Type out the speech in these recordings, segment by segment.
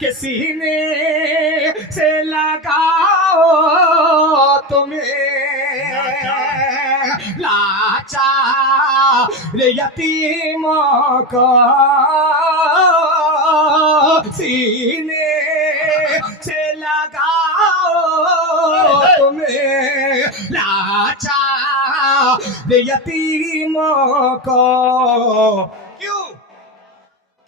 के सीने से लगाओ तुम्हें लाचार यतीमों को सीने से लगाओ तुम्हें लाचार यतीमों को। क्यों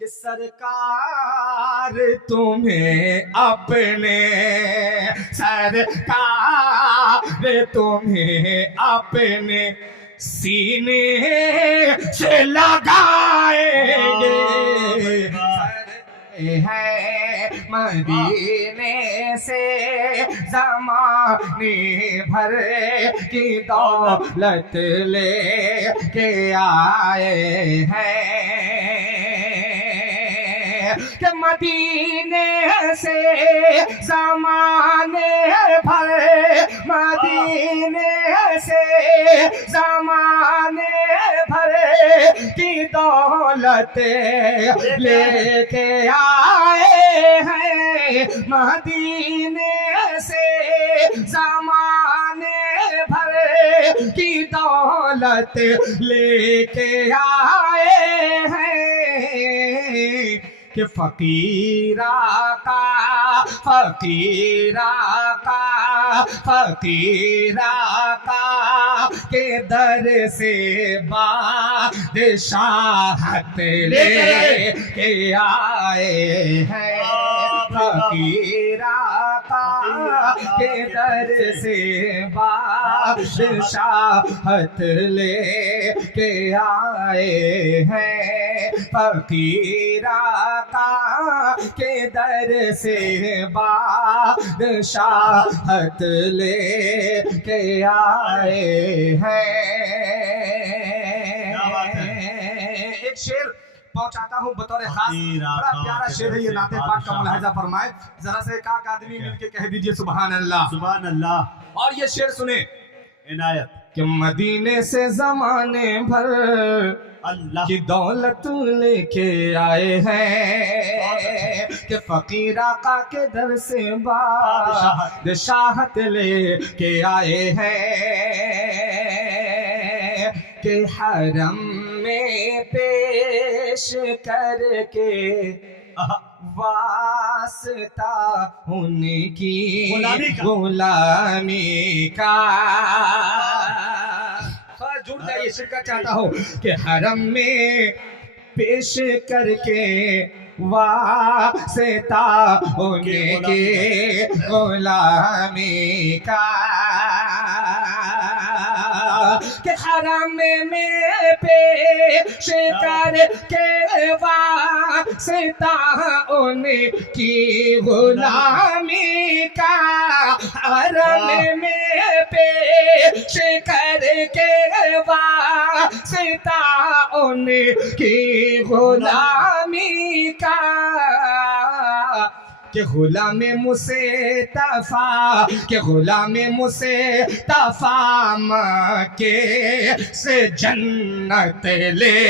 कि सरकार तुम्हें अपने सरकार तुम्हें अपने सीने से लगाएंगे है मदीने से ज़माने भर की दौलत ले के आए हैं कि मदीने से ज़माने भर मदीने से ज़माने भर की दौलत लेके आए हैं मदीने से ज़माने भर की दौलत लेके आए हैं कि फकीरा का के दर से बादशाहत ले के आए हैं फकीरा का के दर से बादशाहत ले के आए हैं फकीरा के दर से बादशाहत ले के आए हैं। एक शेर पहुंचाता हूँ बतौर खास, बड़ा प्यारा शेर है ये, नाते पाक का मुलाहिजा फरमाए जरा से। एक आदमी मिलके कह दीजिए सुभान अल्लाह सुभान अल्लाह। और ये शेर सुने इनायत कि मदीने से जमाने भर अल्लाह की दौलत लेके आए हैं कि फकीर आका के दर से बादशाहत लेके आए हैं कि हरम में पेश करके वास्ता उनकी गुलामी का। जुड़ जाइए, शिरकत चाहता हूँ कि हरम में पेश करके वास्ता उनकी गुलामी का कि हरम में पेश करके वास्ता उनकी गुलामी का। हरम में पेश करके वास्ता उनकी गुलामी का कि गुलाम मुस्तफा के गुलाम मुस्तफा मक्के से जन्नत ले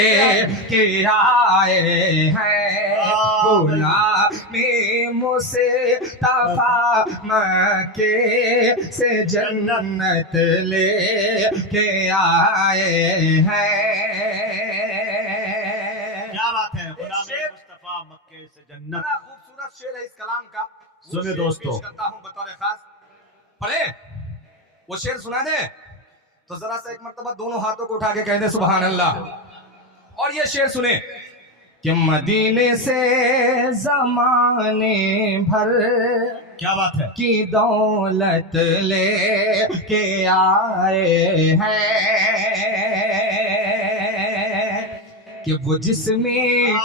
के आए हैं। गुलाम मुस्तफा मक्के से जन्नत ले के आए हैं। क्या बात है, गुलाम मुस्तफा मक्के से जन्नत। खूबसूरत शेर है इस कलाम का। सुने दोस्तों, करता हूं बतौर खास, पढ़े वो शेर सुना दे तो जरा सा एक मर्तबा दोनों हाथों को उठा के कह दे सुभान अल्लाह। और ये शेर सुने कि मदीने से जमाने भर क्या बात है की दौलत ले के आए हैं कि वो जिसमें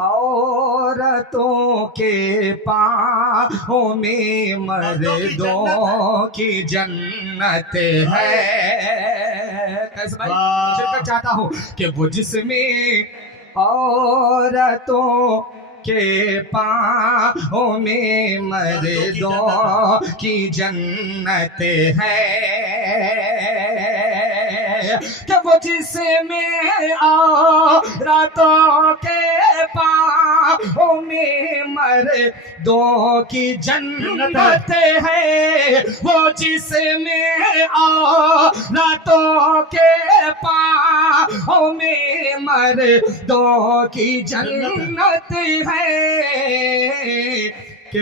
औरतों के पाँव में मर्दों की जन्नत है। कैसे भाई, शिरकत चाहता हूँ कि वो जिसमें औरतों के पाँव में मर्दों की जन्नत है कि वो जिसमें औरतों के पाँव बाहों में मर्दों की जन्नत है, वो जिसमें औरतों के पाँव में मर्दों की जन्नत है। कि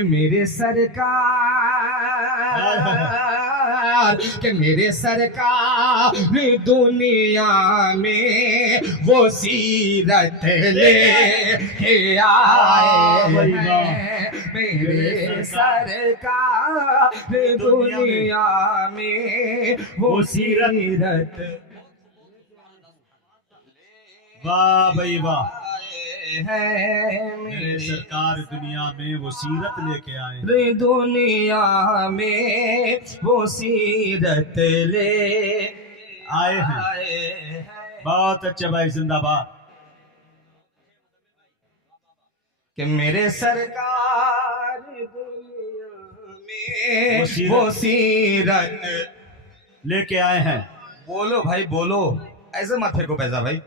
मेरे सरकार दुनिया में वो सीरत ले के आए हैं। मेरे सरकार दुनिया में वो सीरत, वाह भाई वाह, है मेरे सरकार दुनिया में वो सीरत लेके आए, दुनिया में वो सीरत ले आए हैं। बहुत अच्छे भाई, जिंदाबाद। कि मेरे सरकार दुनिया में वो सीरत लेके आए हैं। बोलो भाई बोलो, ऐसे मत फेंको पैसा भाई।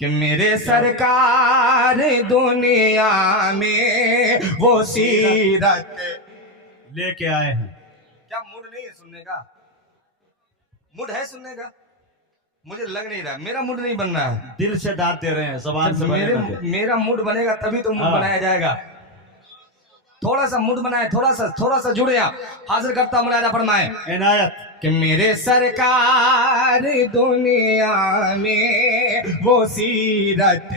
कि मेरे सरकार दुनिया में वो सीरत लेके आए हैं। क्या मूड नहीं है सुनने का? मूड है सुनने का? मुझे लग नहीं रहा, मेरा मूड नहीं बन रहा है। दिल से दाद दे रहे हैं, जबान से मेरा मूड बनेगा तभी तो मूड बनाया जाएगा। थोड़ा सा मूड बनाए, थोड़ा सा जुड़े। हाजिर करता हूं मुलाहिदा फरमाए इनायत। कि मेरे सरकार दुनिया में वो सीरत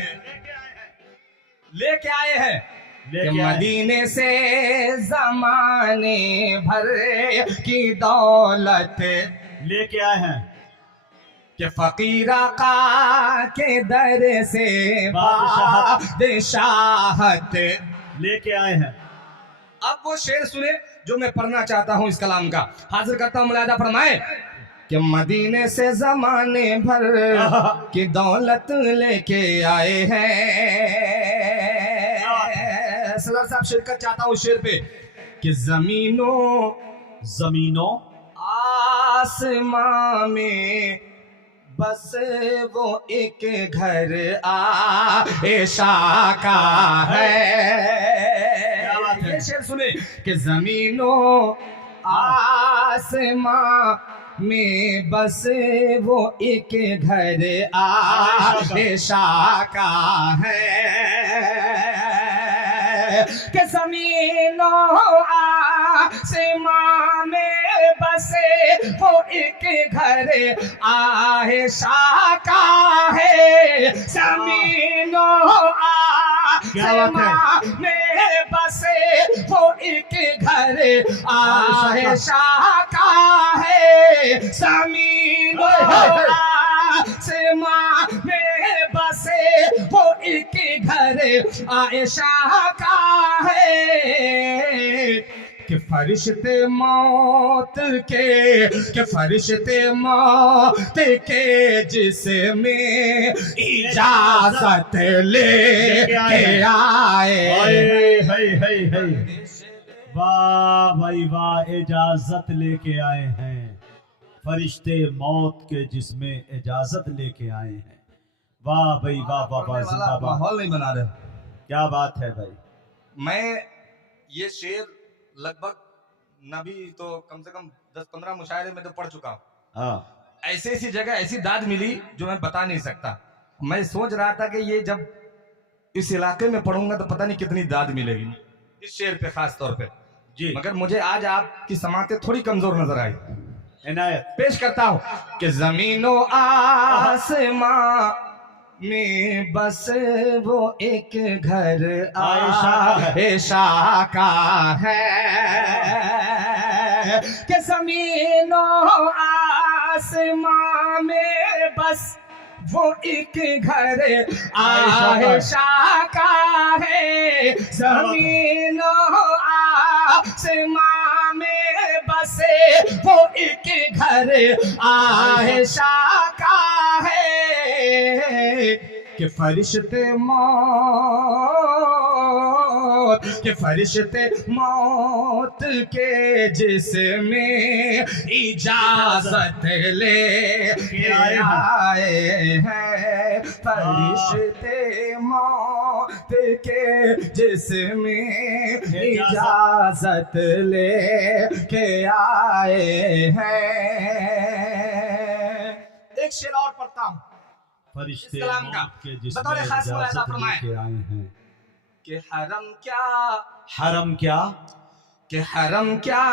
लेके आए हैं। कि मदीने से जमाने भर की दौलत लेके आए हैं। कि फकीर आका के दर से बादशाहत लेके आए हैं। अब वो शेर सुने जो मैं पढ़ना चाहता हूं इस कलाम का। हाजिर करता हूं मुलाहिदा फरमाए कि मदीने से जमाने भर की दौलत लेके आए हैं। सदर साहब शिरकत चाहता हूं शेर पे। कि जमीनों आसमां में बस वो एक घर आएशा का है। ये शेर सुने कि जमीनों आसमां में बस वो एक घर आएशा का है। कि जमीनों आसमां में बसे वो एक घर आएशा का है। जमीनों आसमां में बसे वो एक घर आएशा का है। जमीनों आसमां में बसे वो एक घर आएशा का है। कि फरिश्ते मौत के जिसमें इजाजत ले के आए। वाह भाई वाह, इजाजत लेके आए हैं। फरिश्ते मौत के जिसमें इजाजत लेके आए हैं। वाह भाई वाह वाह वाह, जिंदाबाद। माहौल नहीं बना रहे, क्या बात है भाई। मैं ये शेर लगभग नबी तो कम से कम 10-15 मुशायरे में तो पढ़ चुका हूँ। ऐसी जगह ऐसी दाद मिली जो मैं बता नहीं सकता। मैं सोच रहा था कि ये जब इस इलाके में पढ़ूंगा तो पता नहीं कितनी दाद मिलेगी इस शेर पे खास तौर पे जी। मगर मुझे आज आपकी समातें थोड़ी कमजोर नजर आई। इनायत पेश करता हूँ कि जमीनों आसमां में बस वो एक घर आएशा का है। कि जमीनों आसमां में बस वो एक घर आएशा का है। जमीनों आसमां में बसे वो एक घर आएशा का है। कि फरिश्ते मौत के जिसमें इजाजत ले आए हैं। फरिश्ते मौत के जिसमें इजाजत लेके आए हैं। एक शेर और पढ़ता हूँ फरिश्ते कलाम का, मौत के जिसमें बतौर खास मुलाहिजा इजाजत फरमाएं लेके आए हैं कि हरम क्या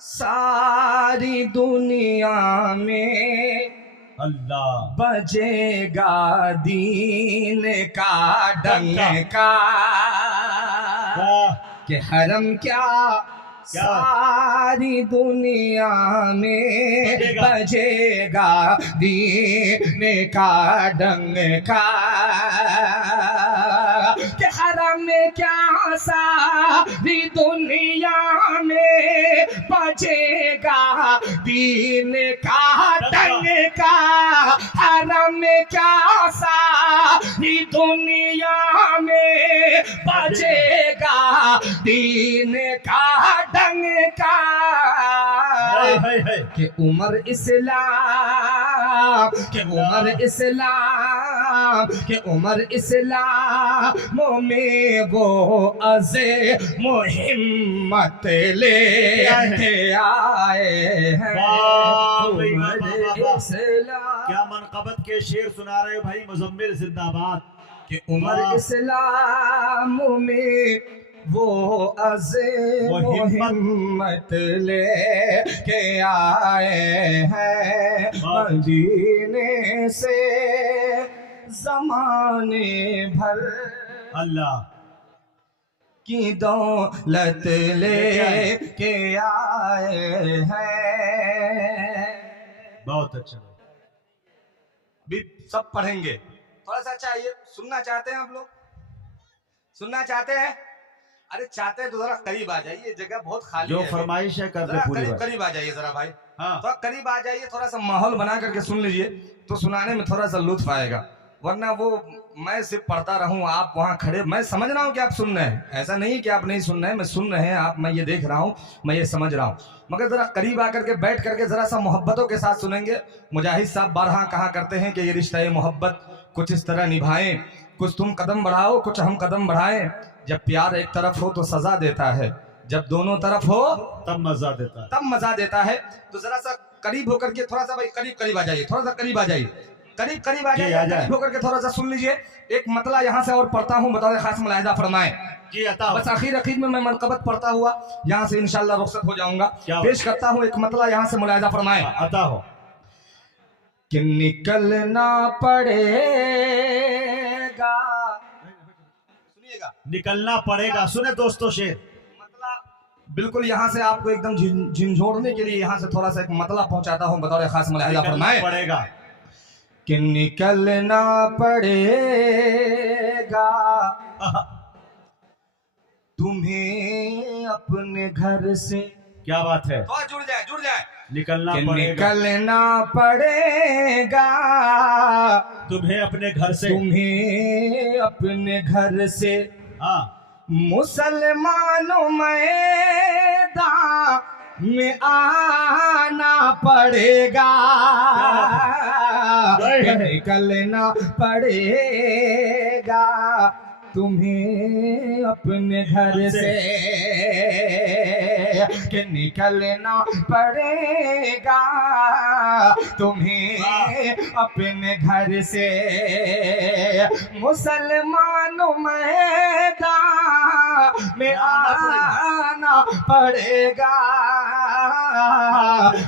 सारी दुनिया में अल्लाह बजेगा दीन का डंका। कि हरम क्या सारी दुनिया में बजेगा दीन का डंका। कि हरम में क्या सारी दुनिया में बजेगा दीन का डंका। हरम में क्या सारी दुनिया में बजेगा दीन का डंका। कि उमर इस्लाम में वो अज़े मुहिम्मत ले के आए हैं। क्या मनक़बत के शेर सुना रहे हो भाई मुज़म्मिल जिंदाबाद। कि उमर इस्लाम में वो अज़े मुहिम्मत ले के आए हैं। मदीने से ज़माने भर अल्लाह की दौलत ले के आए हैं। बहुत अच्छा भी सब पढ़ेंगे। थोड़ा सा चाहिए, सुनना चाहते हैं आप लोग? सुनना चाहते हैं? अरे चाहते हैं तो जरा करीब आ जाइए, जगह बहुत खाली जो है। फरमाइश है कर दे पूरी बात। करीब आ जाइए जरा भाई। हाँ। थोड़ा करीब आ जाइए, थोड़ा सा माहौल बना करके सुन लीजिए तो सुनाने में थोड़ा सा लुत्फ आएगा। वरना वो मैं सिर्फ पढ़ता रहूं, आप वहां खड़े, मैं समझ रहा हूं कि आप सुन रहे हैं, ऐसा नहीं कि आप नहीं सुन रहे हैं, मैं सुन रहे हैं आप, मैं ये देख रहा हूं, मैं ये समझ रहा हूं, मगर जरा करीब आकर के बैठ करके जरा सा मोहब्बतों के साथ सुनेंगे। मुजाहिद साहब बारहा कहा करते हैं कि ये रिश्ता ये मोहब्बत कुछ इस तरह निभाएं, कुछ तुम कदम बढ़ाओ कुछ हम कदम बढ़ाएं। जब प्यार एक तरफ हो तो सजा देता है, जब दोनों तरफ हो तब मजा देता है, तब मजा देता है। तो जरा सा करीब होकर के थोड़ा सा भाई करीब आ जाइए, थोड़ा सा करीब आ जाइए, करीब आ जाइए, करीब होकर के थोड़ा सा सुन लीजिए। एक मतला यहाँ से और पढ़ता हूँ, बतौर खास मुलाहिजा फरमाएं। बस आखिर में मैं मनक़बत पढ़ता हुआ यहाँ से इंशाल्लाह रुखसत हो जाऊंगा। पेश करता हूँ एक मतला, यहाँ से मुलाहिजा फरमाएं। अता हो कि निकलना पड़ेगा, सुनिएगा, निकलना पड़ेगा। सुने दोस्तों शेर, बिल्कुल यहाँ से आपको एकदम झिंझोड़ने के लिए यहाँ से थोड़ा सा एक मतला पहुंचाता हूँ, बतौर खास मुलाहिजा फरमाएं। पड़ेगा कि निकलना पड़ेगा तुम्हें अपने घर से। क्या बात है, तो जुड़ जाए निकलना पड़ेगा तुम्हें अपने घर से। हाँ, मुसलमानों मैदान में आना पड़ेगा, निकलना पड़ेगा तुम्हें अपने घर से। कि निकलना पड़ेगा तुम्हें अपने घर से। मुसलमानों मैदान में आना पड़ेगा,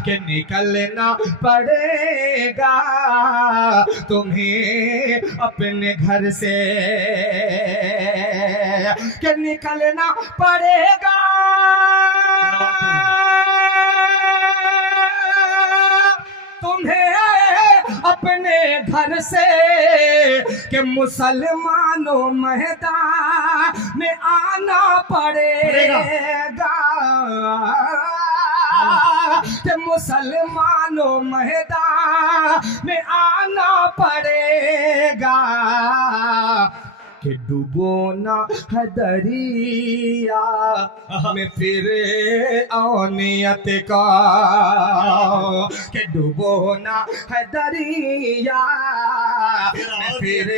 कि निकलना पड़ेगा तुम्हें अपने घर से। कि निकलना पड़ेगा तुम्हें अपने घर से। कि मुसलमानों मैदान में आना पड़ेगा, कि मुसलमानों मैदान में आना पड़ेगा। कि डूबो ना है दरिया में फिर औनियत का, कि डूबो ना है दरिया में फिर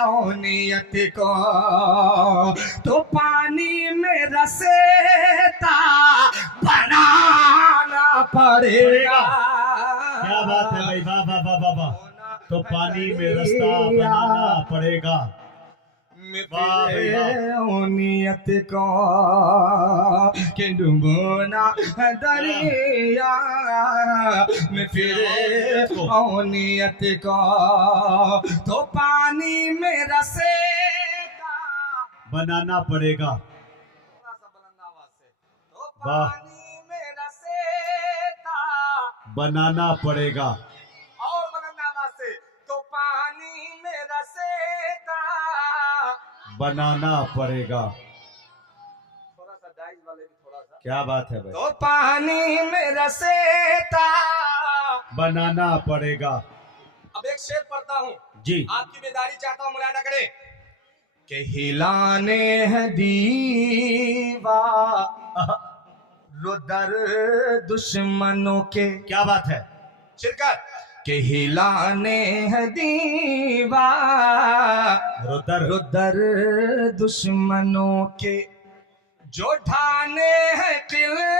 औनियत को, तो पानी में रसेता बनाना पड़ेगा। क्या बात है भाई, वाह वाह वाह वाह वाह। तो पानी में रास्ता बनाना पड़ेगा। नियत को कि डूबना दरिया में फिर नियत को, तो पानी में रसे बनाना पड़ेगा। तो पानी में रसेता बनाना पड़ेगा। और बनाना से, तो पानी में रसेता बनाना पड़ेगा। थोड़ा सा डाइस वाले भी थोड़ा सा। क्या बात है भाई। तो पानी में रसेता बनाना पड़ेगा। अब एक शेर पढ़ता हूँ जी, आपकी बेदारी चाहता हूँ, मुलायदा करें कि हिलाने है दीवा रुदर दुश्मनों के। क्या बात है। शिरकत के हिलाने है दीवा रुदर दुश्मनों के, जो ढाने हैं किले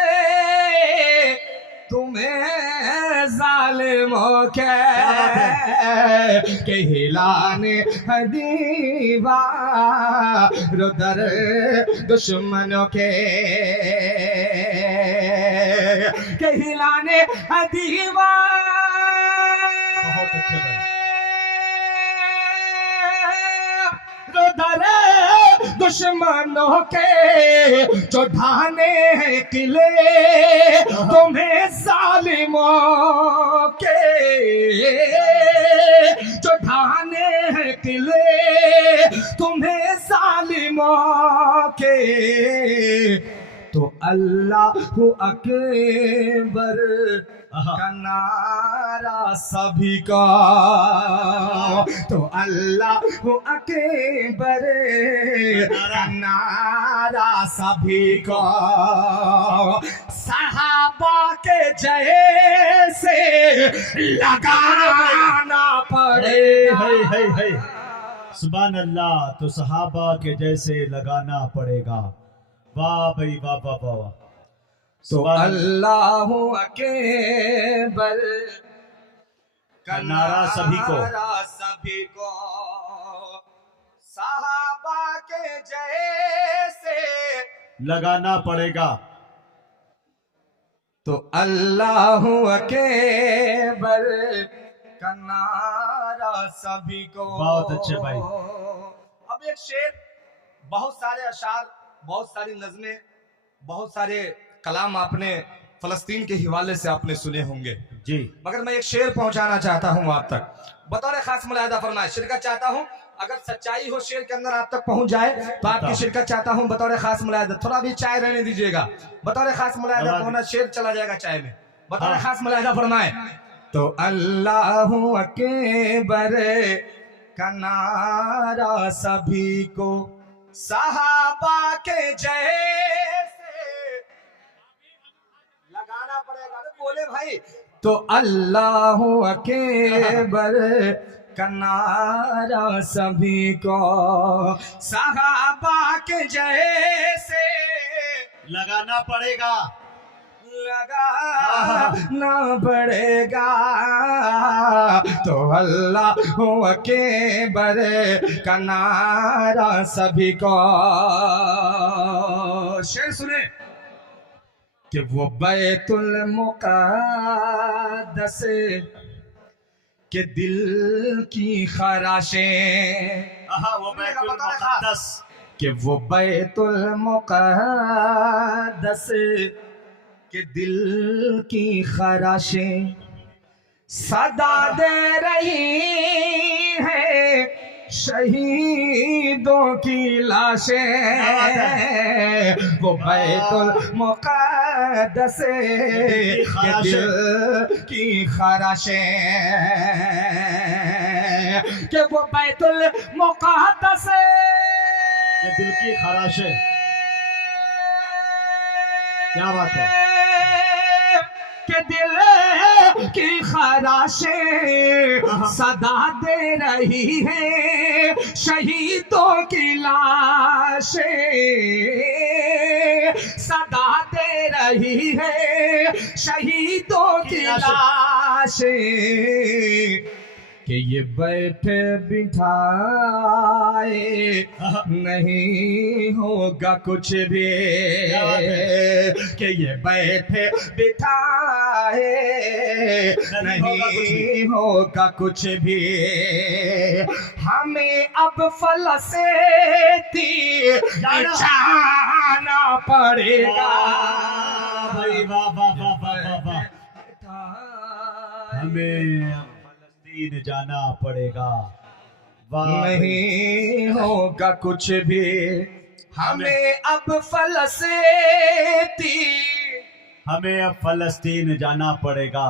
तुम्हें जालिमों के, हिलाने है दीवा रुदर दुश्मनों के, हिलाने है दीवा। बहुत अच्छे भाई। रुदर दुश्मनों के, जो ढाने हैं किले तुम्हें जालिमों के, जो ढाने हैं किले तुम्हें जालिमों के, तो अल्लाह अकबर का नारा सभी का, तो अल्लाह अकबर का नारा सभी को, सहाबा के जैसे लगाना पड़े। है। सुभान अल्लाह। तो सहाबा के जैसे लगाना पड़ेगा। वाह भाई वाह वाह वाह। तो अल्लाह अकबर का नारा सभी को, सहाबा के जैसे लगाना पड़ेगा। तो अल्लाह अकबर का नारा सभी को। बहुत अच्छे भाई। अब एक शेर, बहुत सारे अशार, बहुत सारी नज़में, बहुत सारे कलाम आपने फलस्तीन के हवाले से आपने सुने होंगे जी, मगर मैं एक शेर पहुंचाना चाहता हूं आप तक, बतौर खास मुलाहिदा फरमाए। शिरकत चाहता हूं, अगर सच्चाई हो शेर के अंदर आप तक पहुंच जाए तो आपकी शिरकत चाहता हूं बतौर खास मुलाहिदा। थोड़ा भी चाय रहने दीजिएगा, बतौर खास मुलाहिदा होना, शेर चला जाएगा चाय में। बतौर खास मुलाहिदा फरमाए। तो अल्लाह अकबर का नारा सभी को, सहाबा के जैसे लगाना पड़ेगा। बोले भाई। तो अल्लाह अकबर का नारा सभी को, सहाबा के जैसे लगाना पड़ेगा। लगाना पड़ेगा। तो अल्लाह अकबर का नारा सभी को। शेर सुने कि वो बैतुल मुक़द्दस के दिल की ख़राशें, वो बैतुल मुक़द्दस, कि वो बैतुल मुक़द्दस के दिल की ख़राशें सदा दे रही है शहीदों की लाशें। वो बैतुल मुक़द्दस मुक़द्दस की ख़राशें कि वो बैतुल मुक़द्दस दिल की खराशें। क्या बात है के दिल की खराशें सदा दे रही है शहीदों की लाशें सदा दे रही है शहीदों की लाशें कि ये बैठे बिठाए नहीं होगा कुछ भी कि ये बैठे बिठाए नहीं होगा कुछ भी हमें अब फलसेती जाना पड़ेगा भाई वाह वाह वाह वाह वाह। हमें फलस्तीन जाना पड़ेगा नहीं होगा कुछ भी हमें अब फलसेती हमें अब फलस्तीन जाना पड़ेगा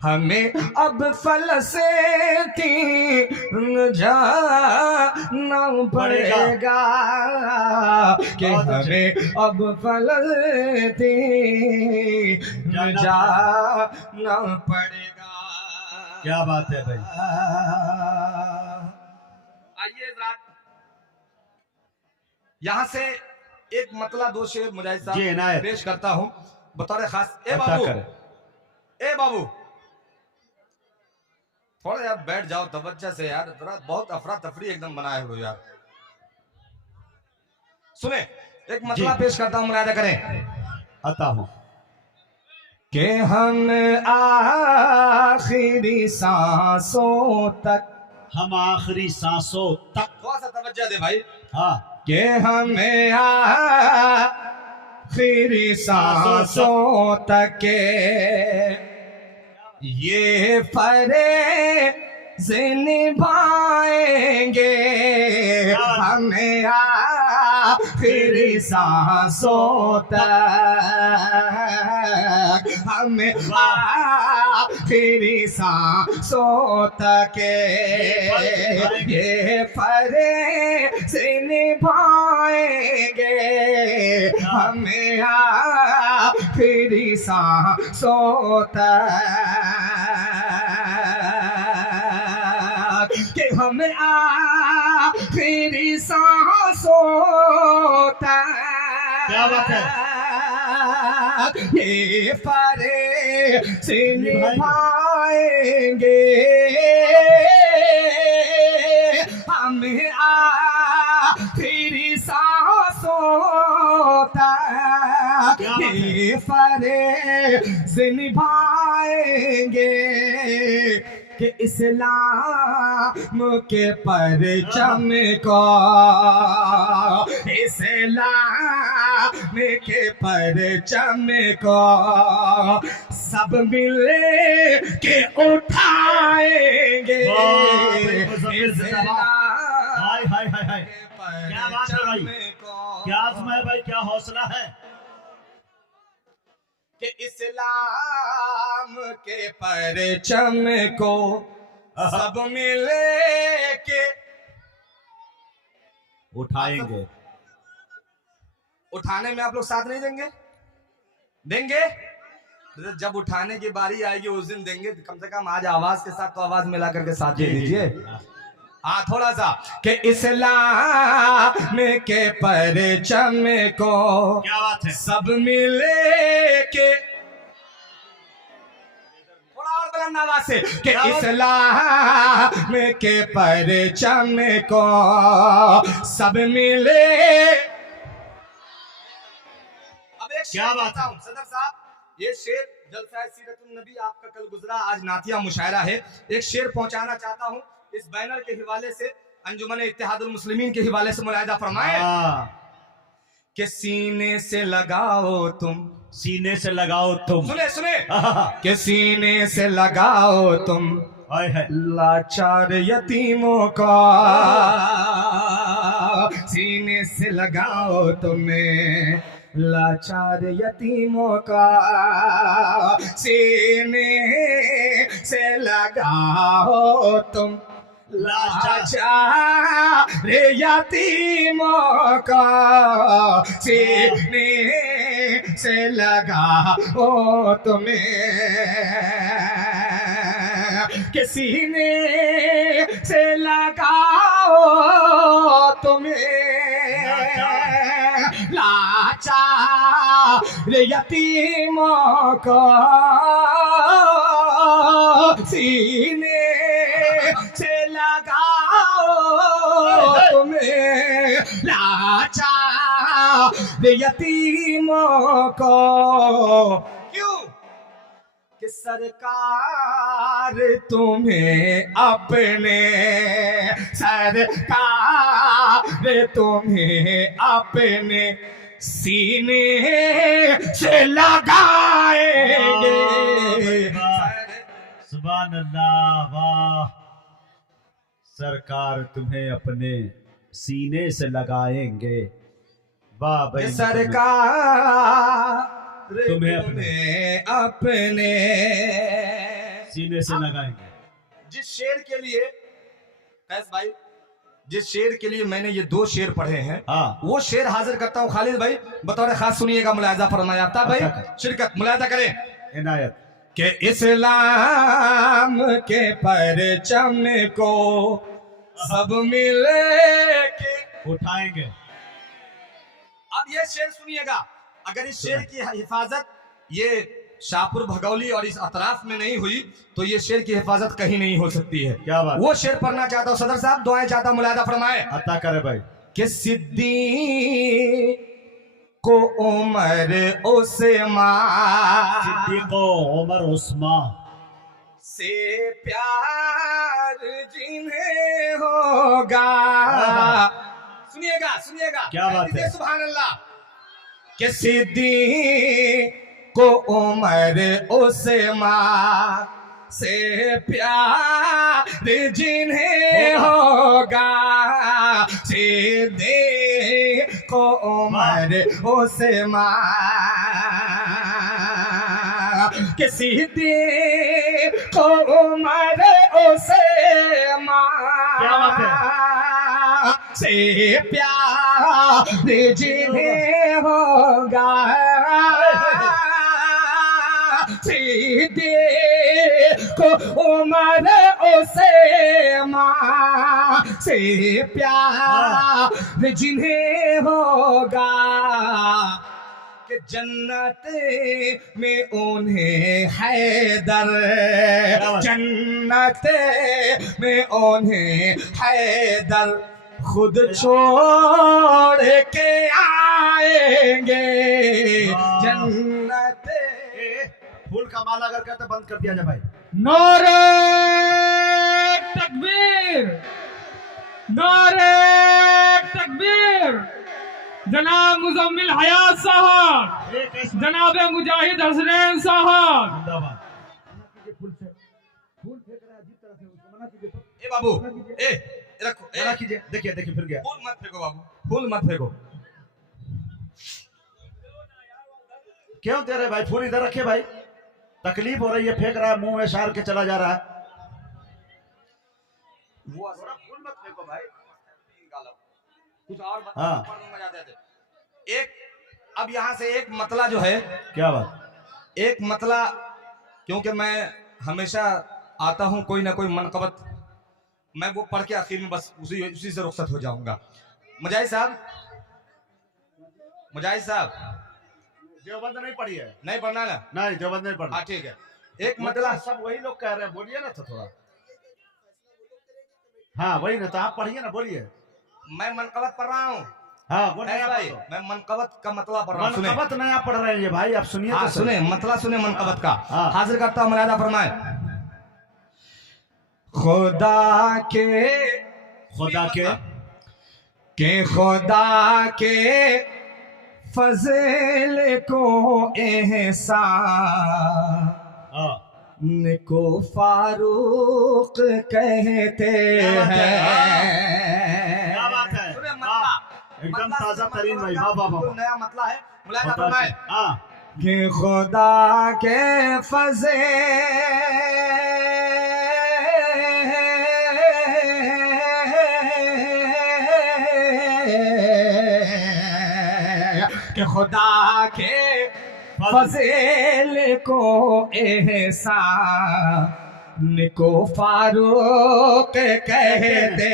हमें अब फलसेती जाना पड़ेगा कि हमें अब फलस्तीन जाना पड़ेगा। क्या बात है भाई। आइए रात यहाँ से एक मतला दो शेर मुजाहिद जी साहब इनायत पेश करता हूँ बतौर खास। ए अता बाबू करे। ए बाबू थोड़ा यार बैठ जाओ तवज्जो से यार थोड़ा बहुत अफरा तफरी एकदम बनाए हो यार। सुने एक मतला पेश करता हूँ मुलाहिदा करें। आता हूँ कि हम आखिरी सांसों तक हम आखिरी सांसों तक थोड़ा सा तवज्जो दे भाई हाँ कि हमें आखिरी सांसों तक ये फर्ज़ निभाएंगे हमें आखिरी सांसों तक हमें आखिरी सांसों तक ये फर्ज़ निभाएंगे हमें आखिरी सांसों तक कि हमें आखिरी सांसों तक क्या बात है ये फर्ज़ निभाएंगे हमें आखिरी सांसों तक ये फर्ज़ निभाएंगे कि इस्लाम के परचम को इस्लाम के परचम को सब मिल के उठाएंगे हाय हाय हाय हाय। क्या बात है भाई क्या आज़मा है भाई क्या हौसला है कि इस्लाम के परचम को सब मिल के उठाएंगे। उठाने में आप लोग साथ नहीं देंगे देंगे जब उठाने की बारी आएगी उस दिन देंगे कम से कम आज आवाज के साथ तो आवाज मिला करके साथ दे दीजिए। हाँ थोड़ा सा कि इस्लाम के परचम को क्या बात है सब मिले के थोड़ा और बुलंद आवाज से कि इस्लाम के परचम को सब मिले। अब एक क्या बात है सदर साहब ये शेर जलसा सीरतुन नबी आपका कल गुजरा आज नातिया मुशायरा है एक शेर पहुंचाना चाहता हूं इस बैनर के हवाले से अंजुमन इत्तेहादुल मुस्लिमीन के हवाले से मुलाहिदा फरमाए कि सीने से लगाओ तुम सीने से लगाओ तुम सुने सुने कि सीने से लगाओ तुम लाचार यतीमों का सीने से लगाओ तुम्हें लाचार यतीमों का सीने से लगाओ तुम, लाचार यतीमों का सीने से लगाओ तुम्हें, किसी ने से लगाओ तुम्हें, लाचार यतीमों को सीने से लगाओ तुम्हें, लाचार यतीमों को। क्यों कि सरकार तुम्हें अपने, सरकार तुम्हें अपने सीने से लगाएंगे। सुभान अल्लाह, वाह। सरकार तुम्हें अपने सीने से लगाएंगे। वाह भाई, सरकार तुम्हें अपने सीने से लगाएंगे। जिस शेर के लिए फैज भाई, जिस शेर के लिए मैंने ये 2 शेर पढ़े हैं, हाँ, वो शेर हाजिर करता हूँ खालिद भाई, बतौर खास सुनिएगा, मुलायजा फरमाए आफ्ताब भाई, शिरकत मुलायजा करें। इनायत के इस्लाम के परचम को सब मिल के उठाएंगे। अब ये शेर सुनिएगा, अगर इस शेर की हिफाजत ये शाहपुर भगौली और इस अतराफ में नहीं हुई तो ये शेर की हिफाजत कहीं नहीं हो सकती है। क्या बात? वो शेर पढ़ना चाहता हूँ सदर साहब, दुआएं चाहता हूँ, मुलायदा फरमाए। अता करे भाई। कि सिद्दीक को उमर उस्मान, सिद्दीक को उमर उस्मान से प्यार जिन्हें होगा। सुनिएगा सुनिएगा, क्या बात है? सुभान अल्लाह। कि सिद्दीक को उमर उस्मान से प्यार जिन्हें होगा, सिद्दीक को उमर उस्मान, कि सिद्दीक को उमर उस्मान, क्या बात है? से प्यार जिन्हें होगा, सिद्दीक को उमर उस्मान से प्यार जिन्हें होगा, कि जन्नत में उन्हें हैदर, जन्नत में उन्हें हैदर खुद छोड़ के आएंगे। जन्नत फूल का माला अगर कहते बंद कर दिया जाए भाई। नारे तकबीर, नारे तकबीर। जनाब मुजम्मिल हयात साहब, जनाब मुजाहिद हसनैन साहब, जिंदाबाद। ए बाबू, ए रखो, मना कीजिए। देखिए देखिए फिर गया। फूल मत फेंको बाबू, फूल मत फेंको। क्यों दे रहे भाई? फूल इधर रखे भाई, तकलीफ हो रही है, फेंक रहा है, मुंह में शार के चला जा रहा है। वो फूल मत फेंको भाई, कुछ और मत। हाँ। एक अब यहाँ से एक मतला जो है, क्या बात? एक मतला, क्योंकि मैं हमेशा आता हूँ कोई ना कोई मनकबत, मैं वो पढ़ के आखिर में बस उसी से रुखसत हो जाऊंगा। मुजाहिद साहब, मुजाहिद साहब, देवबंद नहीं पढ़ी है? नहीं पढ़ना ना? नहीं, देवबंद नहीं पढ़ना। हाँ ठीक है। एक मतला, सब वही लोग कह रहे हैं, बोलिए ना थोड़ा। हाँ वही ना, तो आप पढ़िए ना, बोलिए। मैं मनकबत पढ़ रहा हूँ। हाँ भाई, मैं मनकबत का मतला पढ़ रहा हूँ। मनकबत नहीं आप पढ़ रहे हैं भाई, आप सुनिए। हाँ, तो सुने मतला, सुने मनकबत का। हाँ। हाजिर करता हूँ, मुलायदा फरमाए। खुदा के फज़ल को एहसान को फारूक कहते हैं। क्या बात है? एकदम मतला से ताजा तरीन भाई, मतलब वाह, वाह, वाह। बिल्कुल नया मतला है। मुलायजा होता फरमाए है। हाँ कि खुदा के फज़े कि खुदा के फज़ेल को एहसान को फारूक कहते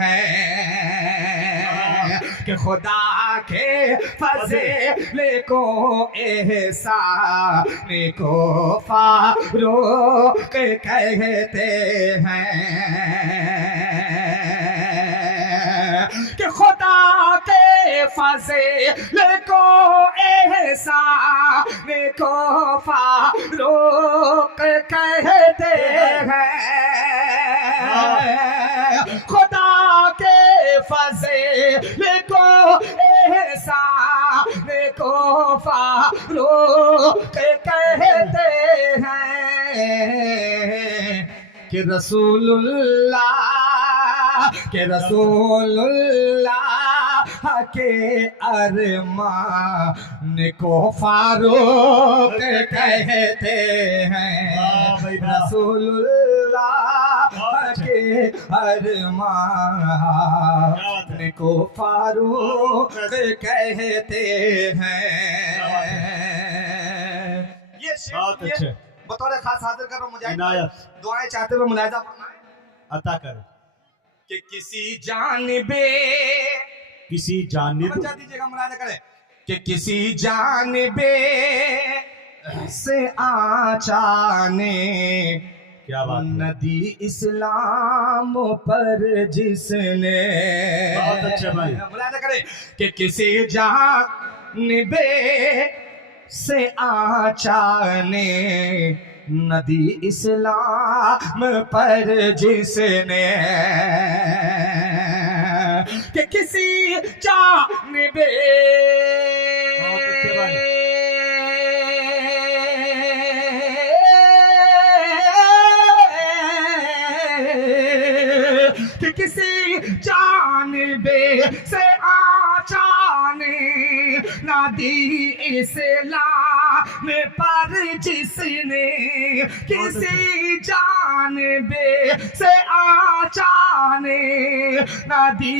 हैं कि खुदा के फज़ेल को एहसान को फारूक कहते हैं कि खुदा के फज़ेल को एहसान को फारूक कहते हैं खुदा के फज़ेल को एहसान को फारूक कहते हैं कि रसूलुल्लाह के अरमान को फारूक कहते हैं रसूलुल्लाह के अरमान को फारूक कहते हैं। ये बहुत अच्छे। बतौर खास हाजिर कर रहा हूं मुजाहिद इनायत। दुआएं चाहते हुए मुलाहिजा फरमाएं अता कर कि किसी जानिबे किसी जानिब बचा दीजिएगा मुलाहिजा करें कि किसी जानिबे से आचाने क्या बात है। नदी इस्लाम पर जिसने बहुत अच्छे भाई। मुलाहिजा करें कि किसी जानिबे से आचाने नदी इस्लाम पर जिसने कि किसी जानिबे कि किसी जानिबे से आचाने नदी इस्लाम पर जिसने किसी जानिबे से आचाने नदी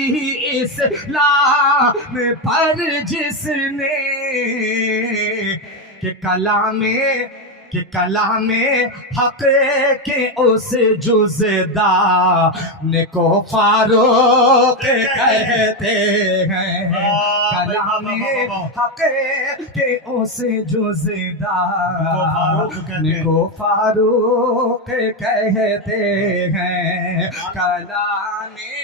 इस्लाम पर जिसने कि कलामे हक के उस जुज़दार को फारूक कहते हैं कलामे हक के उस जुज़दार को फारूक कहते हैं कलामे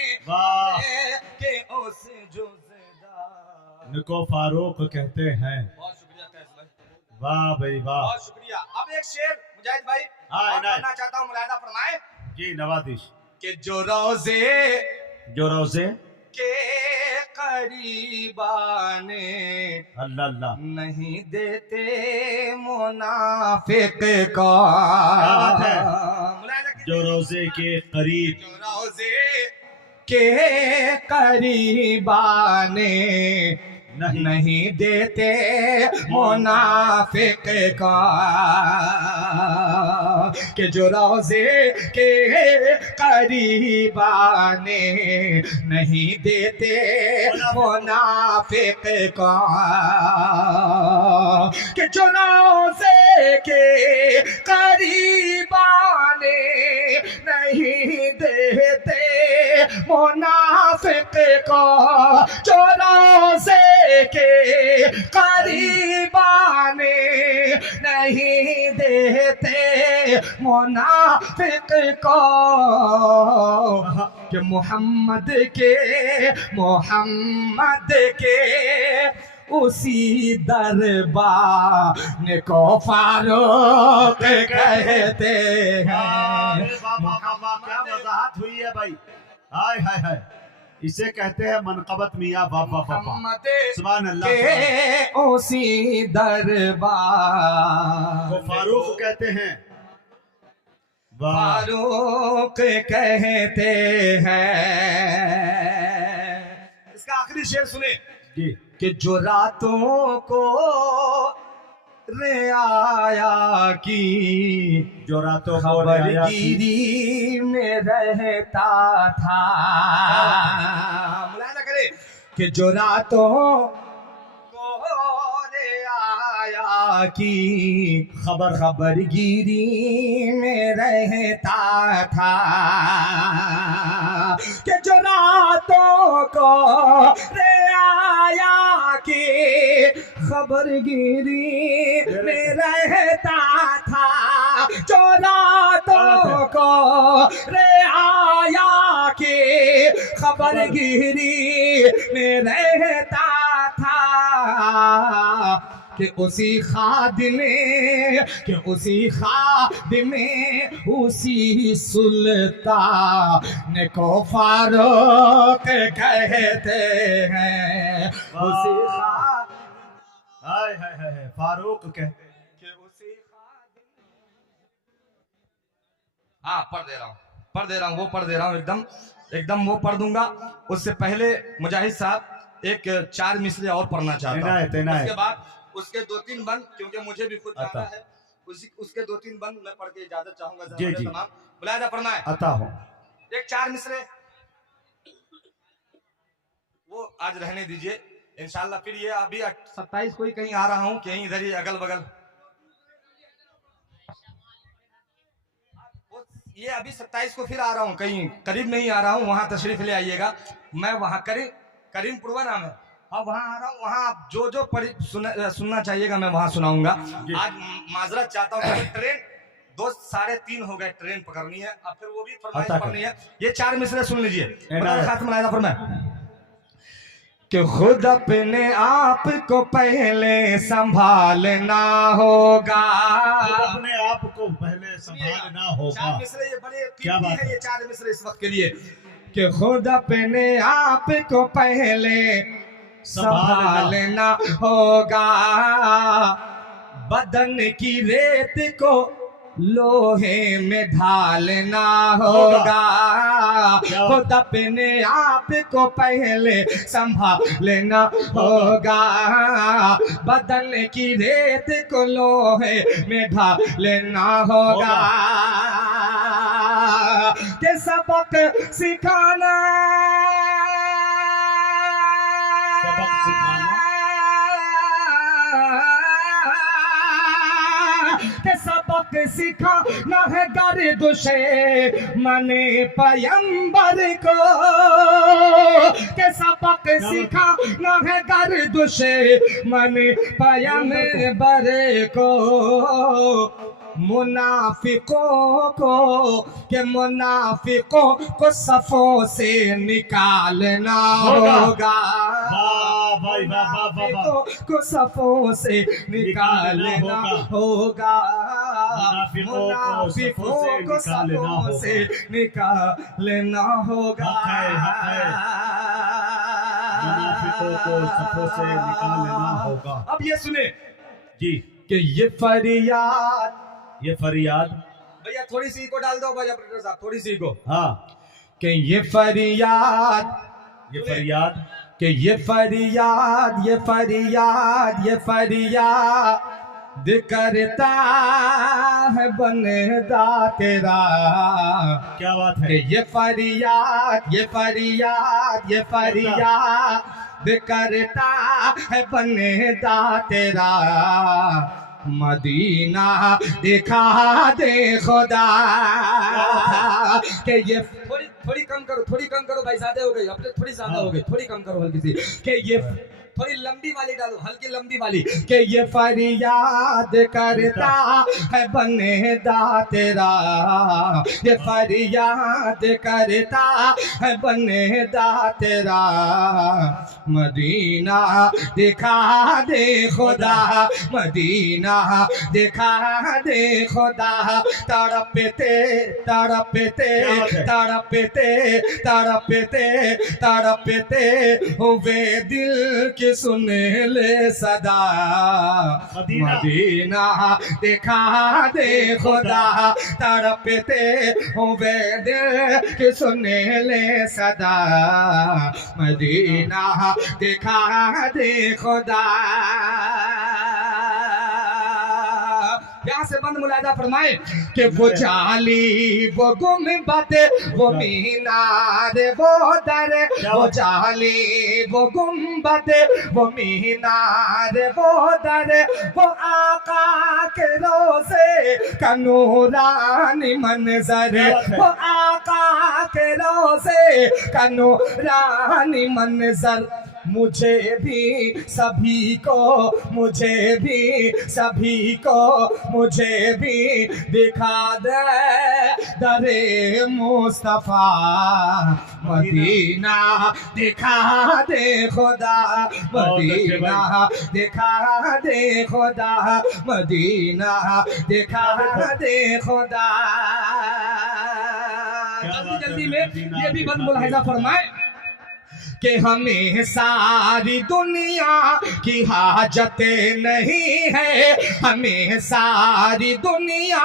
के उस जुज़दार को फारूक कहते हैं। बहुत शुक्रिया कैस भाई वाह भाई वाह। बहुत शुक्रिया। अब एक शेर मुजाहिद भाई हाँ, और इनायत। पढ़ना चाहता हूँ मुलाहिजा फरमाए जी नवाजिश। कि जो रोजे के करीबाने अल्लाह अल्लाह नहीं देते मुनाफिक को बात है। मुलाहिजा कीजिए। जो रोजे के करीब जो रोजे के करीबाने नहीं देते मुनाफिक का कि जो रोजे के करीबाने नहीं देते मुनाफिक का कि जो रोजे के करीबाने नहीं देते मुनाफिक को जो रोजे के करीबाने नहीं देते मुनाफिक को कि मोहम्मद के उसी दरबार को फारूक कहते हैं। क्या वजाहत हुई है भाई। हाय हाय हाय इसे कहते हैं मनकबत मियाँ बाबा बाबा सुभान अल्लाह। के उसी दरबार को फारूक कहते हैं। वाह फारूक कहते हैं। इसका आखिरी आखिरी शेर सुने जी कि जो रातों को रे आया की जो रातों को खबर रियाया की गिरी में रहता था, मुलायजा करे कि जो रातों को रे आया की खबर गिरी में रहता था, कि जो रातों को रे आया की खबर गिरी में रहता था, जो रातों को रे आया की खबर गिरी में रहता था, कि उसी खादिम में उसी सुल्तान को फारूक कहते हैं, उसी हाय हाय हाय फारूक कहते कि उसी हाँ पढ़ दे रहा हूँ वो पढ़ दे रहा हूँ एकदम वो पढ़ दूंगा। उससे पहले मुजाहिद साहब एक 4 मिसरे और पढ़ना चाहता हूँ, उसके बाद उसके 2-3 बंद, क्योंकि मुझे भी खुद जाना है, उसके 2-3 बंद मैं पढ़ के इजाजत चाहूंगा। जी जी मुलायजा पढ़ना है आता हूँ। एक 4 मिसरे वो आज रहने दीजिए इंशाल्लाह। फिर ये अभी 27 को ही कहीं आ रहा हूँ, कहीं इधर ही अगल बगल, ये अभी 27 को फिर आ रहा हूँ, कहीं करीब में ही आ रहा हूँ, वहां तशरीफ ले आइएगा। मैं वहां करीमपुरवा नाम है, अब वहां आ रहा हूँ, वहां आप जो सुनना चाहिएगा मैं वहां सुनाऊंगा। आज माजरत चाहता हूँ, ट्रेन 2-3:30 हो गए, ट्रेन पकड़नी है, अब फिर वो भी फरमाइश पढ़नी है। ये 4 मिसरे सुन लीजिए। कि खुद अपने आप को पहले संभालना होगा, अपने आप को पहले संभालना होगा। 4 मिसरे ये बड़े क्या बात है, ये 4 मिसरे इस वक्त के लिए। कि खुद अपने आप को पहले संभालना होगा, बदन की रेत को लोहे में ढालना होगा, खुद अपने आप को पहले संभालना होगा, बदन की रेत को लोहे में ढालना होगा, के सबक सिखाना के सबक सिखाना है गर्दुशे मने पयंबर को, के सबक सिखाना है गर्दुशे मने पयंबर को, मुनाफिकों को के मुनाफिकों को सफों से निकालना होगा, मुनाफिकों को सफों से निकालना होगा, मुनाफिकों को सफों से निकालना होगा, मुनाफिकों को सफों से निकालना होगा। अब ये सुने जी कि ये फरियाद भैया थोड़ी सी को डाल दो भाई ऑपरेटर साहब, थोड़ी सी को। हाँ कि ये फरियाद कि ये फरियाद करता है बंदा तेरा। क्या बात है। कि ये फरियाद करता है बंदा तेरा, मदीना दिखा दे खुदा। कि ये थोड़ी कम करो भाई, ज्यादा हो गई अपने, थोड़ी ज्यादा हो गई, थोड़ी कम करो हल्की सी। कि ये थोड़ी लंबी वाली डालो, हल्की लंबी वाली। कि ये फरियाद करता है बंदा तेरा, ये फरियाद करता है बंदा तेरा, मदीना दिखा दे खुदा, मदीना दिखा दे खुदा। तड़पते हुए दिल कि सुन ले सदा मदीना दिखा दे खुदा तड़पते हुए दिल कि सुन ले सदा मदीना दिखा दे खुदा। यहाँ से बंद मुलायदा फरमाए कि वो जाली वो गुम्बद वो मीनार वो दर वो जाली वो गुम्बद वो मीनार वो दर वो आका के रोज़े का नूरानी मंजर वो आका के रोज़े का नूरानी मंजर मुझे भी सभी को मुझे भी सभी को मुझे भी दिखा दे दरे मुस्तफा मदीना दिखा दे खुदा मदीना दिखा दे खुदा मदीना दिखा दे खुदा। जल्दी जल्दी में ये भी बंद मुलाहिजा फरमाए कि हमें सारी दुनिया की हाजत नहीं है हमें सारी दुनिया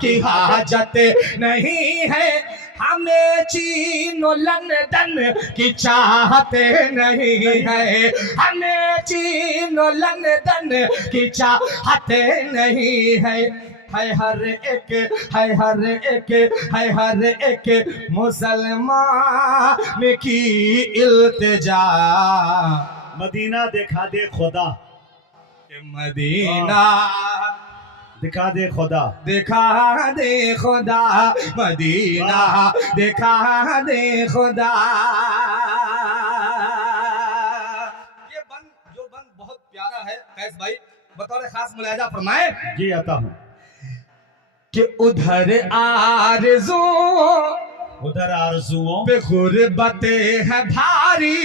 की हाजत नहीं है हमें चीन और लंदन की चाहत नहीं है हमें चीन और लंदन की चाहत नहीं है हर एक है हर एक मुसलमान की इल्तिजा मदीना दिखा दे खुदा मदीना दिखा दे खुदा दिखा दे खुदा मदीना दिखा दे खुदा। ये बंद जो बंद बहुत प्यारा है कैस भाई बतौर खास मुलाहिजा फरमाए जी आता हूँ कि उधर आरज़ुओं पे गुर्बत है भारी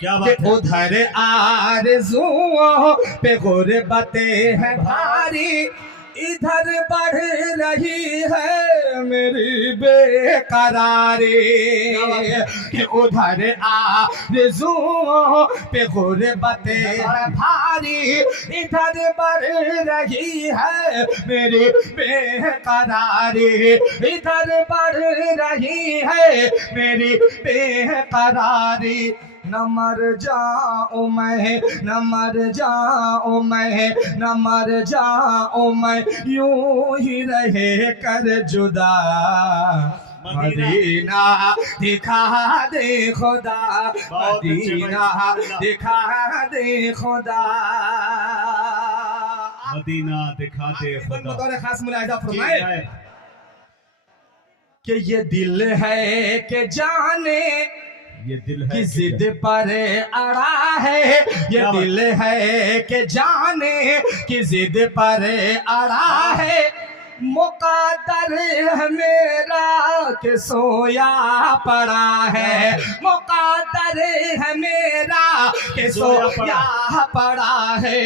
क्या बात है उधर आरज़ुओं पे गुर्बत है भारी इधर बढ़ रही है मेरी बेकरारी कि उधर आरज़ुओं पे गुर्बत है भारी इधर बढ़ रही है मेरी बेकरारी इधर बढ़ रही है मेरी बेकरारी न मर जाऊं मैं न मर जाऊं मैं न मर जाऊं मैं यूं ही रहे कर जुदा मदीना दिखा दे खुदा मदीना दिखा दे खुदा मदीना दिखा दे खुदा। बतौर खास मुलाहिजा फरमाए कि ये दिल है कि जाने ये दिल है कि जिद पर अड़ा है ये दिल है कि जाने कि जिद पर अड़ा है मुक़द्दर है मेरा कि सोया पड़ा है मुक़द्दर है मेरा कि सोया पड़ा है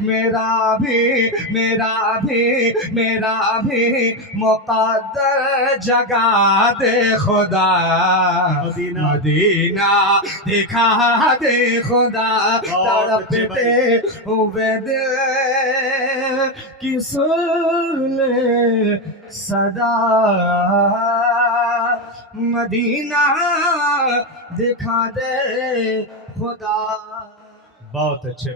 मेरा भी मुक़द्दर जगा दे खुदा मदीना दिखा दे खुदा तड़पते हुए दिल की सुन ले सदा मदीना दिखा दे खुदा। बहुत अच्छे।